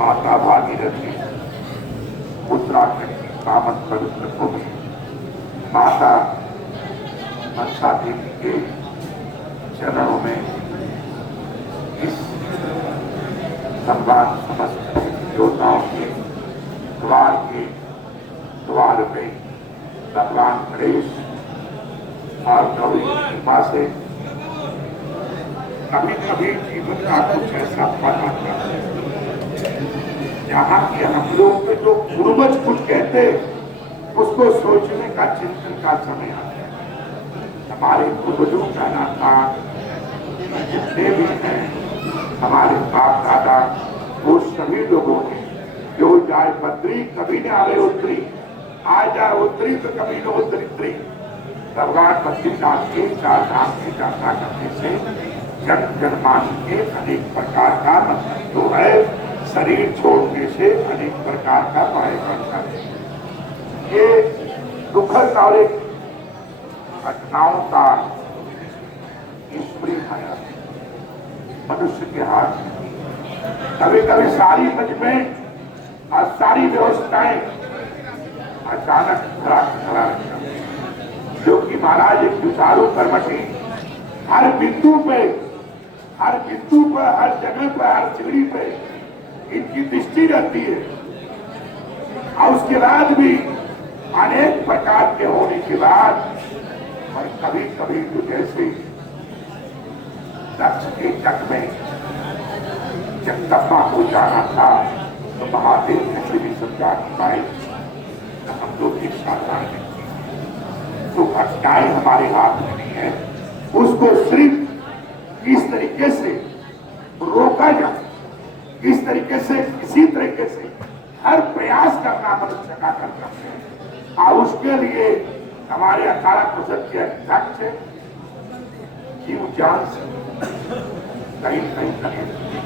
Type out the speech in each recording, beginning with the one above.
माता भागीरथी उत्तराखंड की पावन पवित्र भूमि माता मनसा देवी के चरणों में इस सम्मान समस्त योद्धाओं के द्वार पे भगवान गणेश और गौरी की कृपा से कभी कभी जीवन का कुछ ऐसा पल आता है जहाँ की हम लोग के जो पूर्वज कुछ कहते उसको सोचने का चिंतन का समय आता है। हमारे पूर्वजों का नाम था जितने भी हैं हमारे बाप दादा वो सभी लोगों ने जो जाए पत्री कभी न आवे उत्तरी आ जाए उत्तरी तो कभी न उत्तरी भगवान बद्रीनाथ के चार धाम की यात्रा करने से जन जनमानस के अनेक प्रकार का मतलब जो है शरीर छोड़ने से अनेक प्रकार का पाए बनता है। ये दुखद और एक घटनाओं का स्मृति है मनुष्य के हाथ में। कभी कभी सारी मजमें और सारी व्यवस्थाएं अचानक खड़ा रहता है जो कि महाराज एक जुचारू कर्मठी हर बिंदु पे हर जगह पर हर चिड़ी पे इनकी दृष्टि रहती है और उसके बाद भी अनेक प्रकार के होने के बाद और कभी कभी तो जैसे दक्ष के तक में जगदम्बा हो जाना था तो महादेव कैसे भी समझा नहीं पाए हम लोग एक सावधान तो घटनाएं हमारे हाथ में नहीं है उसको सिर्फ इस तरीके से रोका जाए इस तरीके से किसी तरीके से हर प्रयास करना मनुष्य का कर्तव्य है और उसके लिए हमारे अखाड़ा परिषद के अध्यक्ष जीव जान से कहीं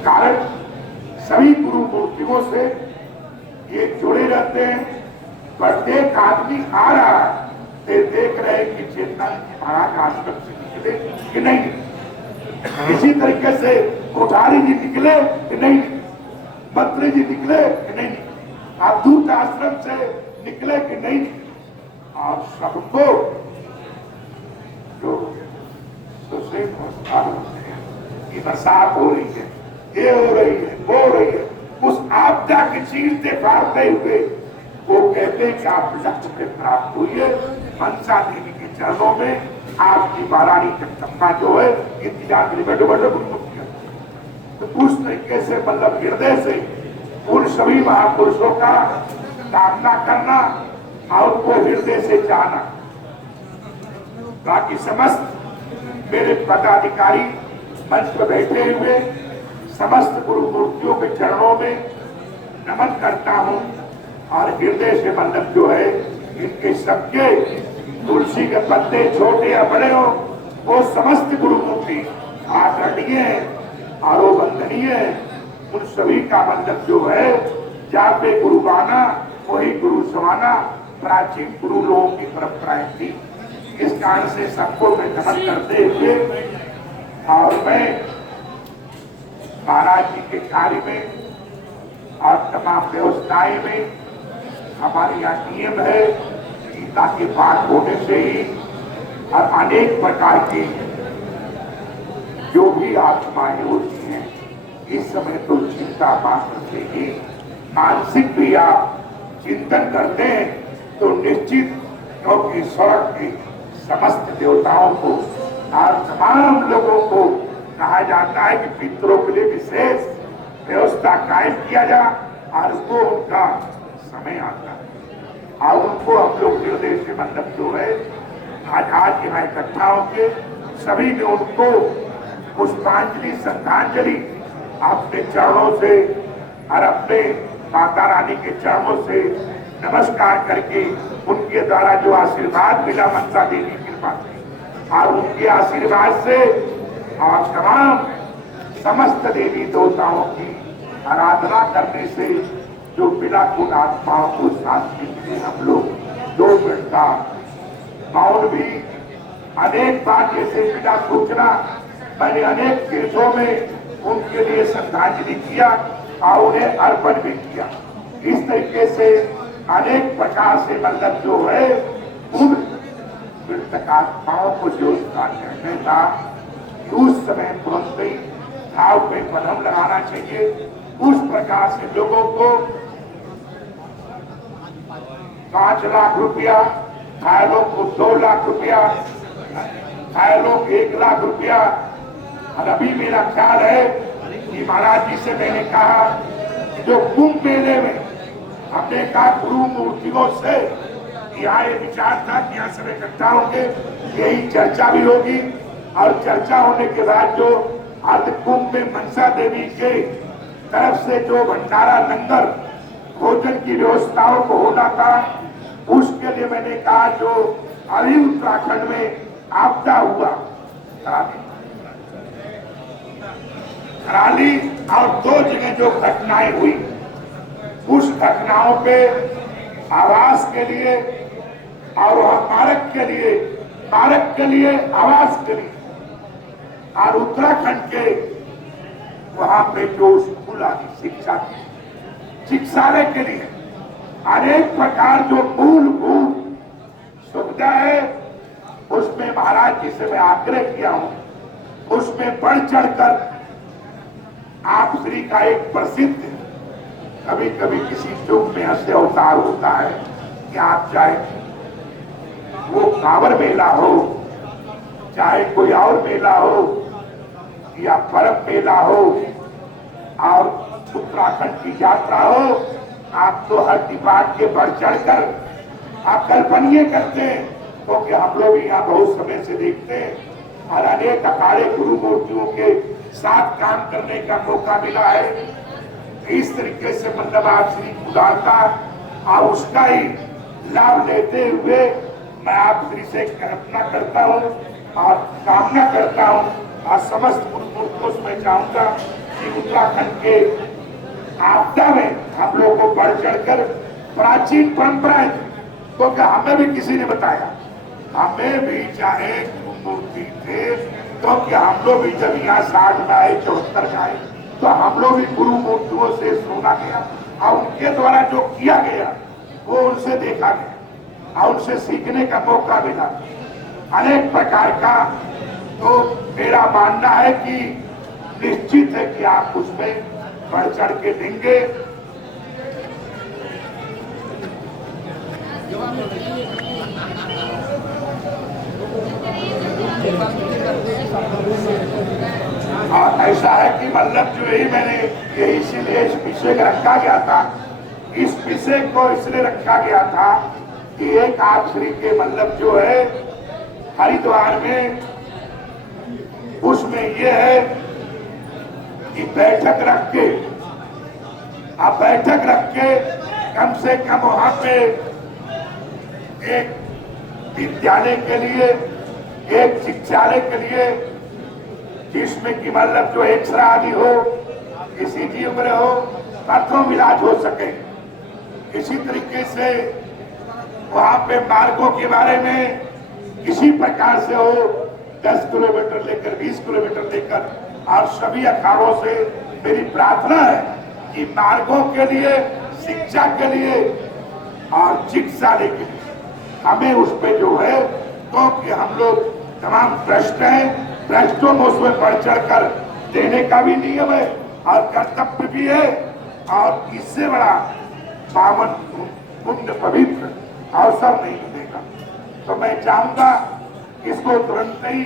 कारण सभी गुरु मूर्तियों से ये जुड़े रहते हैं। प्रत्येक आदमी आ रहा है देख रहे हैं कि चेतना महाराज आश्रम से निकले कि नहीं इसी तरीके से कोठारी जी निकले कि नहीं मंत्री जी निकले कि नहीं अवधूत आश्रम से निकले कि नहीं आप सबको जो सुशील होते हैं कि बरसात हो रही है ये हो रही है वो हो रही है उस आपदा के चीरते फाड़ते हुए वो कहते हैं कि आप लक्ष्य पे प्राप्त हुई है। मनसा देवी के चरणों में आपकी महारानी जगदम्बा जो है इंतजार के लिए बैठो तो उस तरीके से मतलब हृदय से उन सभी महापुरुषों का कामना करना और उनको हृदय से जाना। बाकी समस्त मेरे पदाधिकारी मंच पर बैठे हुए समस्त गुरु मूर्तियों के चरणों में नमन करता हूँ और हृदय से मतलब जो है इनके सबके तुलसी के पत्ते छोटे या बड़े हो वो समस्त गुरु मूर्ति आदरणीय है और वंदनीय है उन सभी का मतलब जो है जहाँ पे गुरु बाना वही गुरु समाना प्राचीन गुरु लोगों की परंपराएं थी। इस कारण से सबको मैं नमन करते हुए और मैं महाराज जी के कार्य में और तमाम व्यवस्थाएं में हमारे यहाँ नियम है गीता के पाठ होने से ही और अनेक प्रकार की जो भी आत्माएं होती हैं इस समय तो चिंता मात्र से ही मानसिक भी आप चिंतन करते हैं तो निश्चित क्योंकि स्वर्ग के समस्त देवताओं को और तमाम लोगों को कहा जाता है कि पितरों के लिए विशेष व्यवस्था कायम किया जाए और उसको उनका समय आता है और उनको हम लोग हृदय से मतलब जो है आज यहाँ इकट्ठा होके सभी ने उनको पुष्पांजलि श्रद्धांजलि अपने चरणों से और अपने माता रानी के चरणों से नमस्कार करके उनके द्वारा जो आशीर्वाद मिला मनसा देवी कृपा से, और उनके आशीर्वाद से और तमाम समस्त देवी देवताओं की आराधना करने से जो बिलाकुल आत्माओं को शांति मिले। हम लोग 2 मिनट का मौन भी अनेक बार जैसे बिना सूचना मैंने अनेक तीर्थों में उनके लिए श्रद्धांजलि किया और उन्हें अर्पण भी किया। इस तरीके से अनेक प्रकार से मतलब जो है उन मृतक आत्माओं को जो उसका निर्णय था उस समय तुरंत ही घाव पे मलहम लगाना चाहिए। उस प्रकार से लोगों को 5 लाख रुपया, घायलों को 2 लाख रुपया, घायलों को 1 लाख रुपया। और अभी मेरा ख्याल है कि महाराज जी से मैंने कहा कि जो कुंभ मेले में हमने कहा गुरु मूर्तियों से यहाँ ये विचार था कि यहाँ सब इकट्ठा होंगे, यही चर्चा भी होगी। और चर्चा होने के बाद जो अर्ध कुंभ में मनसा देवी के तरफ से जो भंडारा लंगर भोजन की व्यवस्थाओं को होना था, उसके लिए मैंने कहा जो अभी उत्तराखंड में आपदा हुआ कराली और 2 जगह जो घटनाएं हुई, उस घटनाओं पे आवास के लिए और मारक के लिए आवास के लिए और उत्तराखंड के वहां पे जो स्कूल आदि शिक्षालय के लिए अनेक प्रकार जो मूलभूत सुविधा है, उसमें महाराज जी से मैं आग्रह किया हूं, उसमें बढ़ चढ़कर आप श्री का एक प्रसिद्ध कभी कभी किसी युग में ऐसे अवतार होता है कि आप चाहे वो कांवर मेला हो, चाहे कोई और मेला हो या परम मेला हो और उत्तराखंड की यात्रा हो, आप तो हर डिपार्ट के बढ़ चढ़कर आप कल्पनीय करते हैं, क्योंकि हम लोग यहाँ बहुत समय से देखते हैं और अनेक अखाड़े गुरु मूर्तियों के साथ काम करने का मौका मिला है। इस तरीके से मतलब आप श्री उदारता और उसका ही लाभ लेते हुए मैं आप श्री से कल्पना करता हूँ और कामना करता हूँ और समस्त गुरु मूर्तियों से मैं चाहूंगा कि उत्तराखंड के आपदा में हम लोग को बढ़ चढ़कर प्राचीन परंपराएं, क्योंकि हमें भी किसी ने बताया, हमें भी चाहे गुरु मूर्ति थे, क्योंकि हम लोग भी जब यहाँ 60 में आए 74 में आए तो हम लोग भी गुरु मूर्तियों से सुना गया और उनके द्वारा जो किया गया वो उनसे देखा गया और उनसे सीखने का मौका मिला अनेक प्रकार का। तो मेरा मानना है कि निश्चित है कि आप उसमें बढ़ चढ़ के देंगे। और ऐसा है कि मतलब जो यही मैंने ये इसीलिए इस विषय का रखा गया था, इस विषय को इसलिए रखा गया था कि एक आप श्री के मतलब जो है हरिद्वार में उसमें ये है कि बैठक रख के आप बैठक रख के कम से कम वहां पे एक विद्यालय के लिए, एक शिक्षालय के लिए, जिसमें कि मतलब जो एक्सरे आदि हो, ईसीजी वगैरह हो, प्रथम इलाज हो सके। इसी तरीके से वहां पे मार्गों के बारे में किसी प्रकार से हो, 10 किलोमीटर लेकर 20 किलोमीटर लेकर, और सभी अखाड़ों से मेरी प्रार्थना है कि मार्गों के लिए, शिक्षा के लिए और चिकित्सालय के लिए हमें उस पे जो है, क्योंकि हम लोग तमाम ट्रस्ट हैं, ट्रस्टों में उसमें बढ़ चढ़कर देने का भी नियम है और कर्तव्य भी है, और इससे बड़ा पावन पुण्य पवित्र अवसर नहीं मिलेगा। तो मैं चाहूंगा इसको तुरंत ही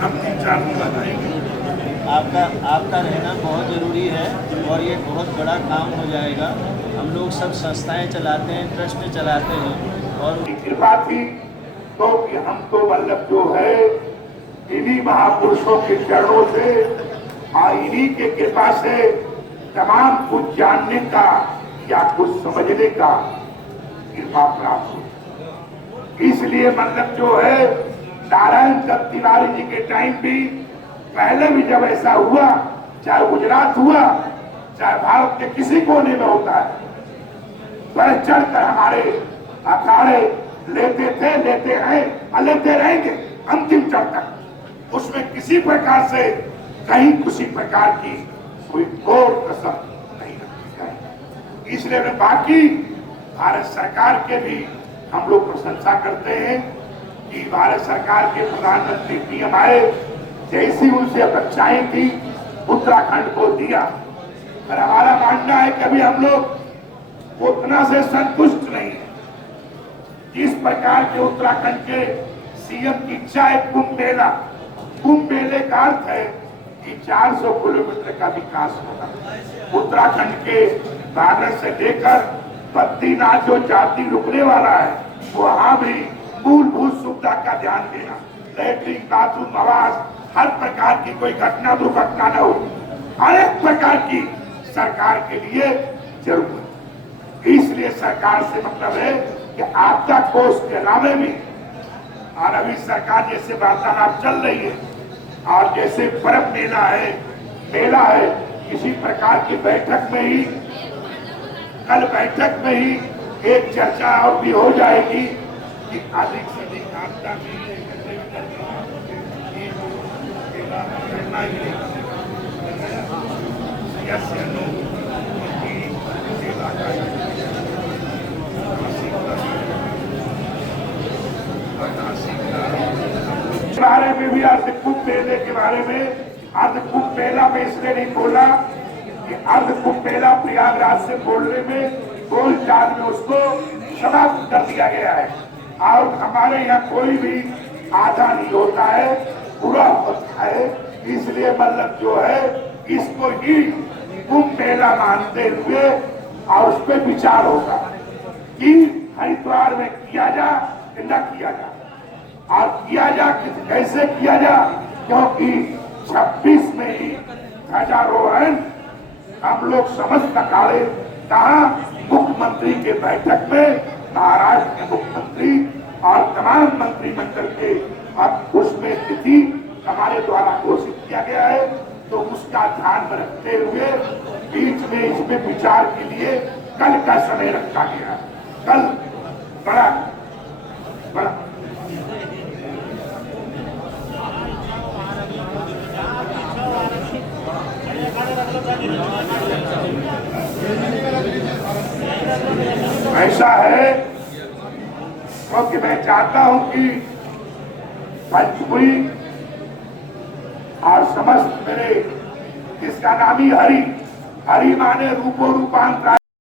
हम 3-4 दिन लगाएंगे। आपका आपका रहना बहुत ज़रूरी है और ये बहुत बड़ा काम हो जाएगा। हम लोग सब संस्थाएं चलाते हैं, ट्रस्ट चलाते हैं और कृपा थी तो कि हमको मतलब जो है इन्हीं महापुरुषों के चरणों से और इन्हीं के कृपा से तमाम कुछ जानने का या कुछ समझने का कृपा प्राप्त हो। इसलिए मतलब जो है नारायण दत्त तिवारी जी के टाइम भी पहले भी जब ऐसा हुआ, चाहे गुजरात हुआ चाहे भारत के किसी कोने में होता है, बढ़ चढ़कर हमारे अखाड़े लेते थे, लेते हैं और लेते रहेंगे अंतिम क्षण तक। उसमें किसी प्रकार से कहीं किसी प्रकार की कोई घोर कसर नहीं रखी जाए। इसलिए बाकी भारत सरकार के भी हम लोग प्रशंसा करते हैं कि भारत सरकार के प्रधानमंत्री पीएम आए, जैसी उनसे अपेक्षाएं थी उत्तराखंड को दिया। पर हमारा मानना है कि अभी हम लोग उतना से संतुष्ट नहीं है। जिस प्रकार के उत्तराखंड के सीएम की इच्छा है कुंभ मेले का अर्थ है कि 400 किलोमीटर का विकास होगा। उत्तराखंड के बागर से लेकर बद्रीनाथ जो जाति रुकने वाला है वहां भी मूलभूत सुविधा का ध्यान देना, लैट्रिन बाथरूम आवास, हर प्रकार की कोई घटना दुर्घटना न हो, अनेक प्रकार की सरकार के लिए जरूरत। इसलिए सरकार से मतलब है कि आपदा कोष के अलावे भी और अभी सरकार जैसे वार्तालाप चल रही है और जैसे पर्व मेला है, इसी प्रकार की बैठक में ही कल बैठक में ही एक चर्चा और भी हो जाएगी कि अधिक से अधिक आपदा में करना ही यस या नो बारे में भी अर्ध कुंभ मेले के बारे में अर्ध कुंभ मेला में इसलिए नहीं बोला कि अर्ध कुंभ मेला प्रयागराज से बोलने में बोल चाल में उसको समाप्त कर दिया गया है। और हमारे यहाँ कोई भी आधा नहीं होता है, पूरा होता है। इसलिए मतलब जो है इसको ही कुंभ मेला मानते हुए और उस पर विचार होगा कि हरिद्वार में किया जा कि न किया जा, और किया जा कैसे किया जा, क्योंकि 26 में ही ध्वजारोहण हम लोग समझ अखाड़े कहा मुख्यमंत्री के बैठक में महाराष्ट्र के मुख्यमंत्री और तमाम मंत्रिमंडल के अब उसमें तिथि हमारे द्वारा घोषित किया गया है, तो उसका ध्यान में रखते हुए बीच में इसमें विचार के लिए कल का समय रखा गया। कल बड़ा ऐसा है क्योंकि मैं चाहता हूं कि पंचपुरी और समस्त मेरे, जिसका नाम ही हरि माने रूपो रूपांतर